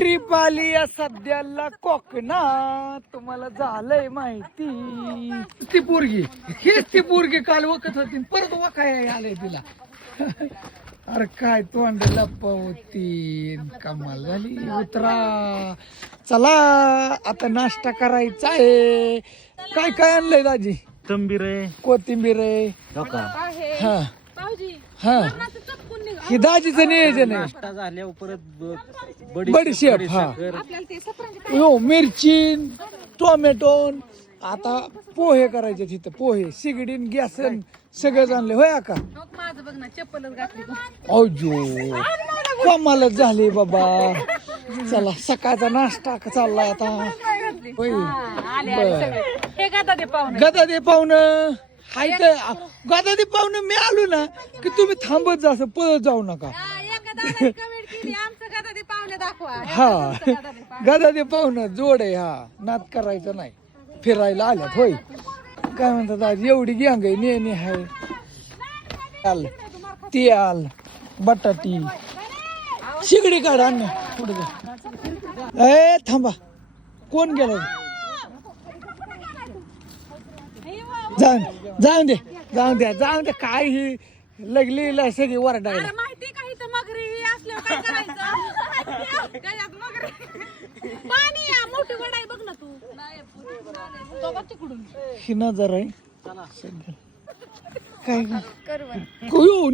Trip आली या सध्याला कोकणात. तुम्हाला झालंय माहिती. ती पोरगी. हेच ती पोरगी काल वखत होती. परत वखाय आलंय तिला. अरे काय तोंड लपवती कमाल झाली. उतरा. चला. आता नाश्ता करायचा आहे. काय काय आणलंय दाजी? तंबीर आहे. कोथिंबीर आहे. हो. हा. हा दाजीचं नियोजन आहे. नाश्ता झाल्यावर परत ब- बडी बडीशेप, हा. हो मिरची टोमॅटो आता पोहे करायचे तिथं पोहे सिगडीन गॅसन सगळं आणले होय का माझं बघ ना चप्पलच घातली अजो कमालच झाली बाबा. चला सकाळचा नाश्ता का चाललाय आता? होय. गदा दे पाहुणं. हाय तर गदा दे पाहुणं मी आलो ना की तुम्ही थांबत जा असं पळत जाऊ नका. हा गदा दे पाहुणं जोड आहे हा. नात करायचं नाही. फिरायला आल्यात होय. काय म्हणतात आज एवढी गँग आहे नेहमी आहे आल ती आल बटाटी. शिगडी काढ पुढे जा. ए थांबा. कोण गेलं? जाऊन जाऊन दे जाऊन द्या जाऊन दे काय ही लगली सगळी वरडायला. अरे माहिती का इथं मगरी ही असल्यावर काय करायचं? त्याच्यात मगरी. पाणी या मोठी वडाई बघ ना तू. तो बघ तिकडून ही नजर आहे. काय कोयो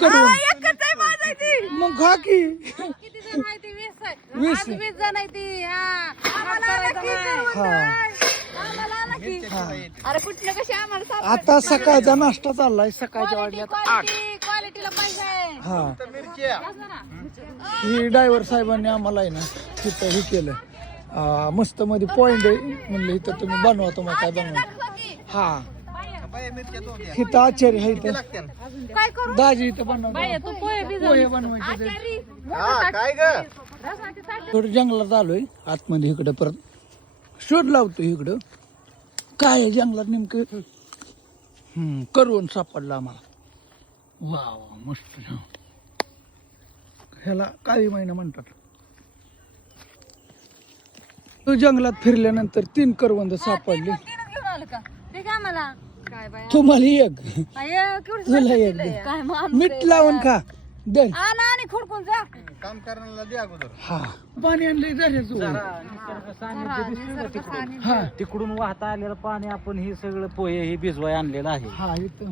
करू. एकच आहे माझं ती मग खा की? किती जण आहे ती? वीस आहे. वीस. आज वीस जण आहे ती. हा. आम्हाला हा. आम्हाला अरे कुठलं कशी आम्हाला आता सकाळचा नाश्ता चाललाय सकाळच्या पाहिजे आहे. हा. ही ड्रायव्हर साहेबांनी आम्हाला आहे ना तिथं हे केलं. मस्त मध्ये पॉइंट आहे. म्हणलं इथं तुम्ही बनवा तुम्हाला काय बनवा दाखवा की. हा. इथं आचार्य आहे इथं काय करू? दाजी इथं बनवा तू पोहे. पोहे बनवायचे ते. थोडं जंगलात आलोय. आतमध्ये इकडं परत. शोध लावतो इकडं. काय आहे जंगलात नेमकं? हम्म करवून सापडला आम्हाला. वा वा मस्त. ह्याला काळी महिना म्हणतात. तो जंगलात फिरल्यानंतर तीन करवंद सापडली. तीनच घेऊन आलं का? ते काय मला काय बाय? तुम्हाला एक. तुला एक. मीठ लावून खा. आण आणि खुडकून जा. दिसतोय का तिकडून. हा. तिकडून वाहता आलेलं पाणी आपण हे सगळं पोहे हे भिजवाय आणलेलं आहे. हा इथं.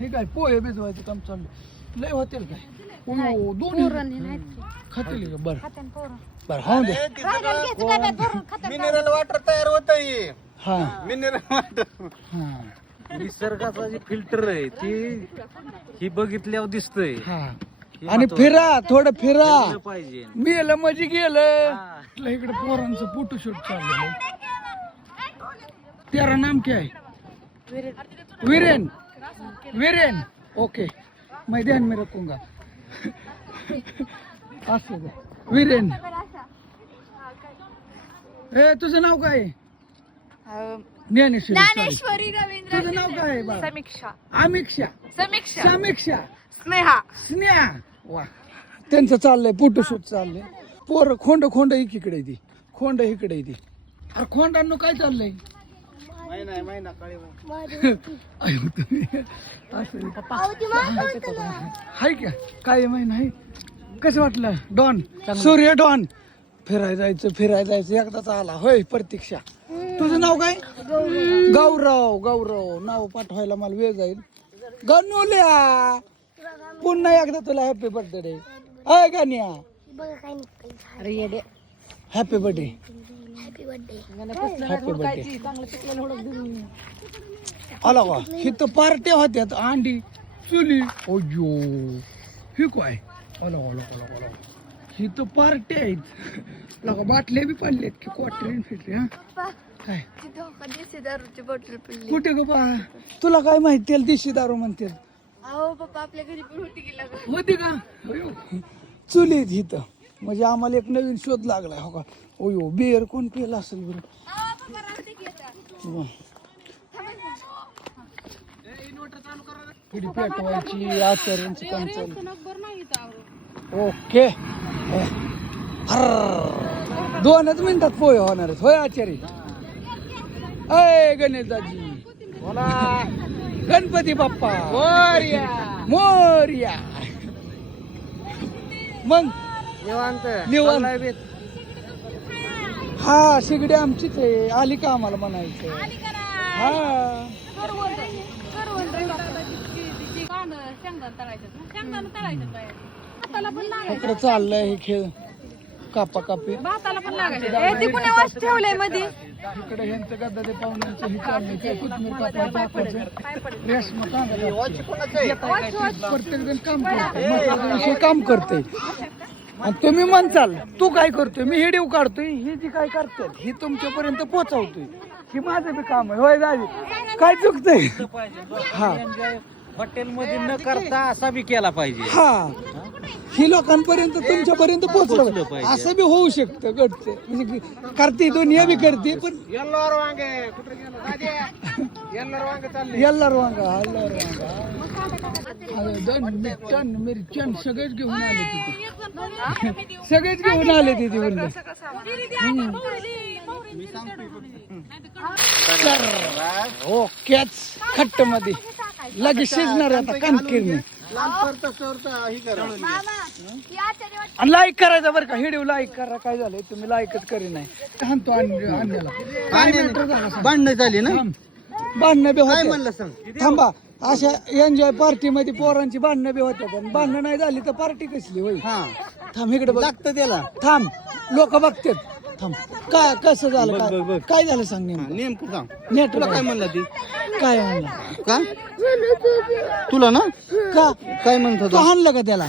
हे काय पोहे भिजवायचं काम चाललं लय होतील काय? ओ, दोन्ही खातील का? बरं. बरं हा दे. मिनरल वॉटर तयार होत हा. मिनरल वॉटर हा. निसर्गाचा जे फिल्टर आहे ते ही बघितल्यावर दिसतंय. हे. आणि. फिरा थोडं फिरा. पाहिजे. गेलं म्हणजे गेलं. इकडं पोरांचं फोटोशूट चाललेलं तेरा नाम क्या है वीरेन. वीरेन. ओके मैं ध्यान में रखूंगा असं का वीरेन. ए तुझं नाव काय आहे? ज्ञानेश्वरी sorry. ज्ञानेश्वरी रवींद्र तुझं नाव काय आहे? समीक्षा. अमिक्षा समीक्षा. समीक्षा. स्नेहा. स्नेहा. वा. त्यांचं चाललंय फोटोशूट चाललंय. पोर खोंड खोंड इकडे ती. खोंड इकडे ती. अरे खोंडांनो काय चाललंय? असं हाय का? काय महिना आहे? कसं वाटलं? डॉन? सूर्य डॉन. फिराय जायचं फिराय जायचं. एकदाच आला. होय प्रतीक्षा. तुझं नाव काय? गौरव गौरव. नाव पाठवायला मला वेळ जाईल. गणुल्या. पुन्हा एकदा तुला हॅपी बर्थडे अय गाण्या अरे ये दे. Happy birthday happy happy birthday आला का हिथं पार्ट्या होत्यात. अंडी चुली ओजो ही काय? आला आला आला आला. हिथं पार्ट्या आहेत. लगा बाटल्या बी पडल्यात की क्वार्टर फिटले हा? काय? बॉटल कुठे ग बा? तुला काय माहिती त्याला देशी दारू म्हणते अहो पप्पा आपल्या घरी पण होती का. चुलीत म्हणजे आम्हाला एक नवीन शोध लागलाय हो का? ओयो बिअर कोण पिला असेल बरं. ओके. अर्र. दोनच मिनिटात पोहे होणार आहेत. होय आचार्य अय गणेश दाजी गणपती बाप्पा. मोर्या. मग? निवांत. हा शिगडी आमचीच आहे. आली का आम्हाला म्हणायचं? हा. इकडे चाललंय हे खेळ. कापा कापी भाताला पण लागायचं. ती पुण्या वास ठेवलंयमध्ये इकडे ह्यांचं गद्दा ते पाहुण्यांचं हे चाललंय काय कोथमीर कापायचं कापायचं रेशमा कांदा प्रत्येक जण काम करते महत्त्वाचा विषय काम करते आणि तुम्ही म्हणचाल तू काय करतोय? मी हिडीव काढतोय. ही जी काय करते ही तुमच्यापर्यंत पोहोचवतोय. ही माझं बी काम आहे. होय दादी काय चुकतंय? हा. हॉटेल मध्ये न करता असा बी केला पाहिजे. हा? ही लोकांपर्यंत तुमच्यापर्यंत पोहोचलं पाहिजे. असं बी होऊ शकतं घडते म्हणजे करते दुनिया बी करते पण येल्लोर वांगे कुठे गेलं? राजे येल्लोर वांगे चालले. यल्लार वांगा हल्लार वांगा अरे दण मिरचण मिरचण सगळेच घेऊन आले तिथे. सगळेच घेऊन आले तिथे म्हणलं. ओकेच खट्टमध्ये लगेच शिजणार आहे आता ही आणि लाईक करायचं बरं का. व्हिडिओ लाईक करा. काय झालंय? तुम्ही लाईकच करी नाही. सांगतो आणण्याला सांग. भांडण झाली ना. भांडणं बी काय होते म्हणलं सांग थांबा. अशा एन्जॉय पार्टी मध्ये पोरांची भांडणं बी होत्या. पण भांडणं नाही झाली तर पार्टी कसली होई हा. थांब इकडे बघ. लागतं त्याला. थांब. लोक बघतात. थांब. काय कसं झालं? बघ, बघ, काय बघ. काय झालं सांग नेमकं? नेमकं सांग नेट तुला काय म्हणलं ती? काय म्हणलं? का? तुला ना? का? काय म्हणत तो होता हाणलं का त्याला?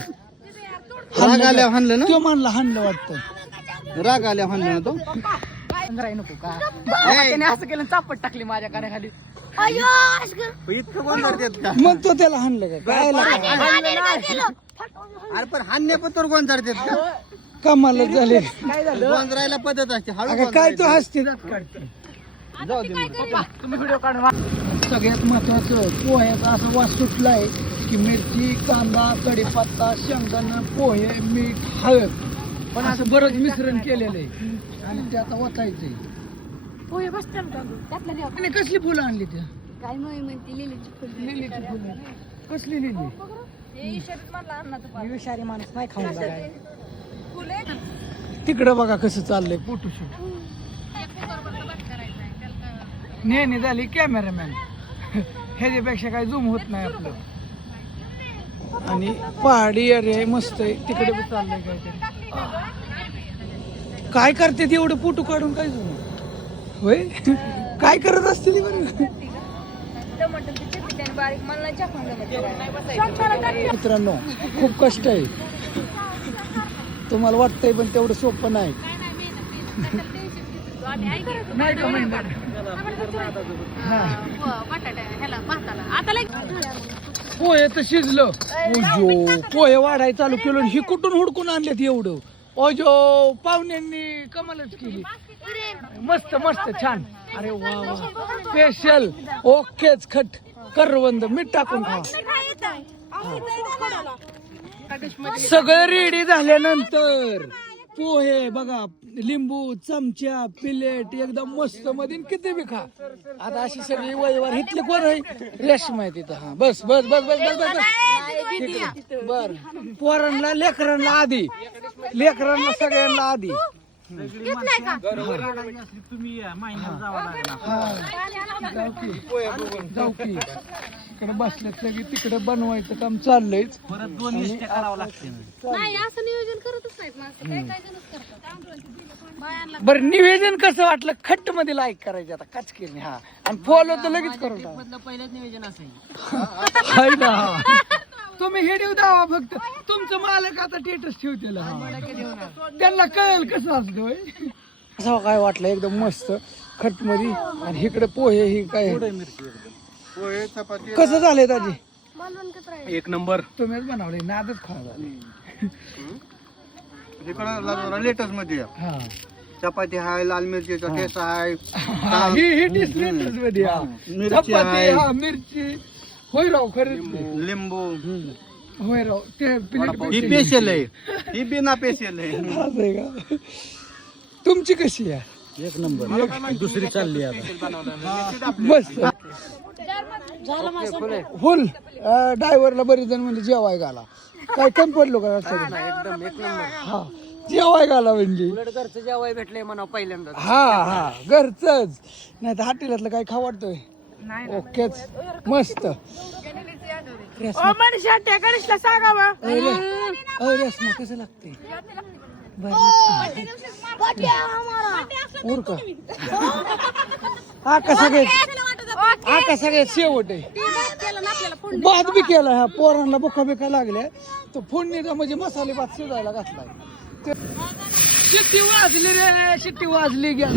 राग आल्यावर हाणलं ना? तो म्हणला हाणलं वाटतं. राग आल्यावर हाणलं ना तो? नको का? त्याने असं केलं चापट टाकली माझ्या कानाखाली. इतकं कोण करतात का? मग तो त्याला हाणलं का? काय? अरे पण हान्य पत्र कोण चढतात का? कमालच झाले. काय झालं? गोंधरायला पद्धत असते हळू अगं काय तो. हसते? जाऊ दे व्हिडिओ सगळ्यात महत्वाचं पोह्याचा असा वास सुटलाय की मिरची कांदा कढीपत्ता शेंगदाणा पोहे मीठ हळद. पण असं बरंच मिश्रण केलेलं आहे. आणि ते आता वाचायचंय पोहे बसते त्यातलं घ्या आणि कसली फुलं आणली त्या? काय म्हणते लिलीची फुल लिलीची फुलं. कसली लिली? विषारी माणूस नाही खाऊन तिकडं बघा कसं चाललंय. फोटोशूट. नेहमी झाली कॅमेरामॅन ह्याच्यापेक्षा काही झूम होत नाही आपलं. आणि पहाडी एरिया आहे मस्त आहे. तिकडे बी चाललंय काहीतरी. काय करते ते एवढं फोटो काढून काय झूम होय? काय करत असतील बरं? मित्रांनो खूप कष्ट आहे. तुम्हाला वाटतंय पण तेवढं सोपं नाही? हा. पोहे तर शिजलं. ओजो पोहे वाढाय चालू केलं आणि ही कुठून हुडकून आणलेत एवढं? ओजो पाहुण्यांनी कमालच केली. मस्त मस्त छान. अरे वा वा. स्पेशल ओकेच खट. करवंद मीठ टाकून खा. सगळं रेडी झाल्यानंतर पोहे बघा लिंबू चमचा प्लेट एकदम मस्त मधीन किती बी खा. आता अशी सगळी वयवर इथले कोण आहे? रेशमा आहे तिथं हा. बस बस बस बस बस बस बर. पोरांना लेकरांना आधी. लेकरांना सगळ्यांना आधी. तुम्ही या, महिन्यात जावं लागणार हा. जाऊ की. जाऊ की. इकडे बसल्यात सगळी तिकडे बनवायचं काम चाललंयच. परत दोन करावं लागते नाही असं नियोजन करतच नाहीत माणसं. काय काय जणच करतात. बायांना बरं निवेदन कसं वाटलं? खट्टमध्ये लाईक करायचे आता काचकिरने हा. आणि फॉलो तर लगेच करून टाका. पहिलंच नियोजन असेल. हाय ना तुम्ही हे देऊ दावा फक्त. तुमचं मालक आता टेटस ठेवतील त्यांना कळेल कसं असतं होय. असं काय वाटलं? एकदम मस्त. खटमध्ये आणि इकडे पोहे ही काय? पोहे चपाती कसं झालंय दाजी? एक नंबर. तुम्हीच बनवले नादच खा झाले इकडं लेटेस्टमध्ये आहे. हा. चपाती हाय लाल मिरचीचा ठेसा हाय. हा, ही ही डिश लेटेस्टमध्ये हा. मिरची चपाती आहे. हा मिरची. होय राव खरंच ते. लिंबू. होय राव ते प्लेट ही स्पेशल आहे. ही बिना आहे. का तुमची कशी आहे? एक नंबर. दुसरी चालली आता. मस्त फुल. ड्रायव्हरला बरेच जण म्हणजे जेवाय घाला. काय कमी पडलो का रस्त्यात? एकदम एक नंबर. हा. जेवाय घाला म्हणजे उलट घरचं जेवाय भेटलंय म्हणा पहिल्यांदा हा हा. घरचंच. नाही तर हाटेलातलं काय खाऊ वाटतंय? ओकेच. मस्त. ओ मनीषा त्या गणेशला सांगा बा. अरे अरे रेसमा कसं लागते उर का हा कसा काय हा कसा काय शेवट आहे? भात बी केला ह्या पोरांना बुका बिका लागल्या. तो फोडणीचा म्हणजे मसाले भात शिजायला घातलाय. ते- शिट्टी वाजली रे शिट्टी वाजली घ्या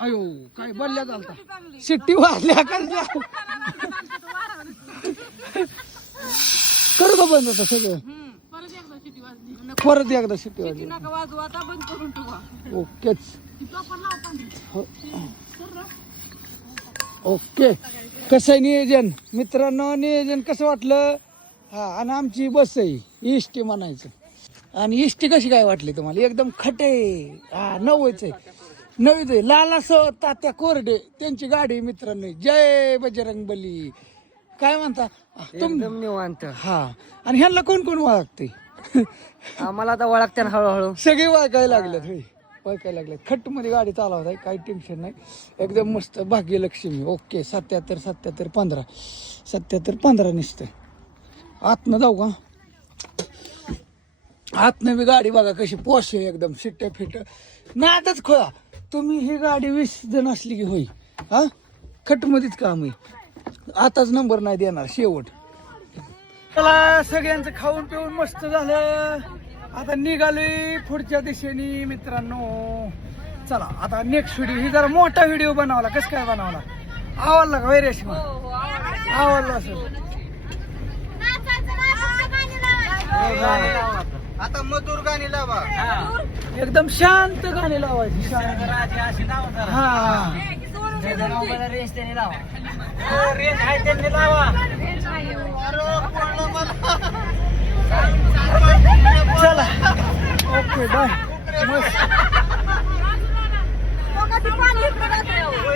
अयो काय बोलल्या चालता शिट्टी वाजल्या करता करू का बंद आता सगळं? परत एकदा शिट्टी वाजली. वाजू आता बंद करून ठेवा. ओकेच. हो. ओके. कसं आहे नियोजन? मित्रांनो नियोजन कसं वाटलं? हा आणि आमची बस आहे इष्टी म्हणायचं. आणि इष्टी कशी काय वाटली तुम्हाला? एकदम खटे. हा नवच आहे. आहे लालासो तात्या कोरडे त्यांची गाडी मित्रांनो. जय बजरंग बली. काय म्हणता? तुम एकदम निवांत. हा. आणि ह्यांना कोण कोण ओळखते? आम्हाला आता ओळखते ना हळूहळू. सगळे वाकायला लागलेत होय. वाकायला लागलेत. खट्टमध्ये गाडी चालवत आहे काही टेन्शन नाही. एकदम मस्त भाग्यलक्ष्मी. ओके सत्याहत्तर सत्याहत्तर पंधरा. सत्याहत्तर पंधरा निसतं. आतनं जाऊ का? आतनं बी गाडी बघा कशी पोश आहे एकदम शिट्ट फिट नादच खोळा. तुम्ही ही गाडी वीस जण असली की होई. हा? खटमध्येच काम आहे आताच नंबर नाही देणार शेवट. चला सगळ्यांचं खाऊन पिऊन मस्त झालं. आता निघालोय पुढच्या दिशेने मित्रांनो. चला आता नेक्स्ट व्हिडिओ ही जरा मोठा व्हिडिओ बनवला. कसं काय बनवला? आवडला का वैरेशमा आवडला असेल. आता मधुर गाणी लावा. एकदम शांत गाणी लावायची शांत. हा. रेस त्याने लावा. चला. Okay bye.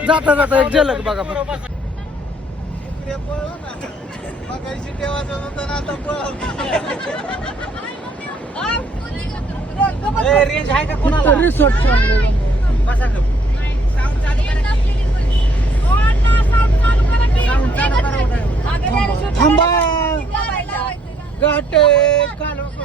जाता जाता एक झलक बघा फक्त. रेंज आहे का कोणाला? रिसॉर्ट बसा थांबा. घाट कालवा.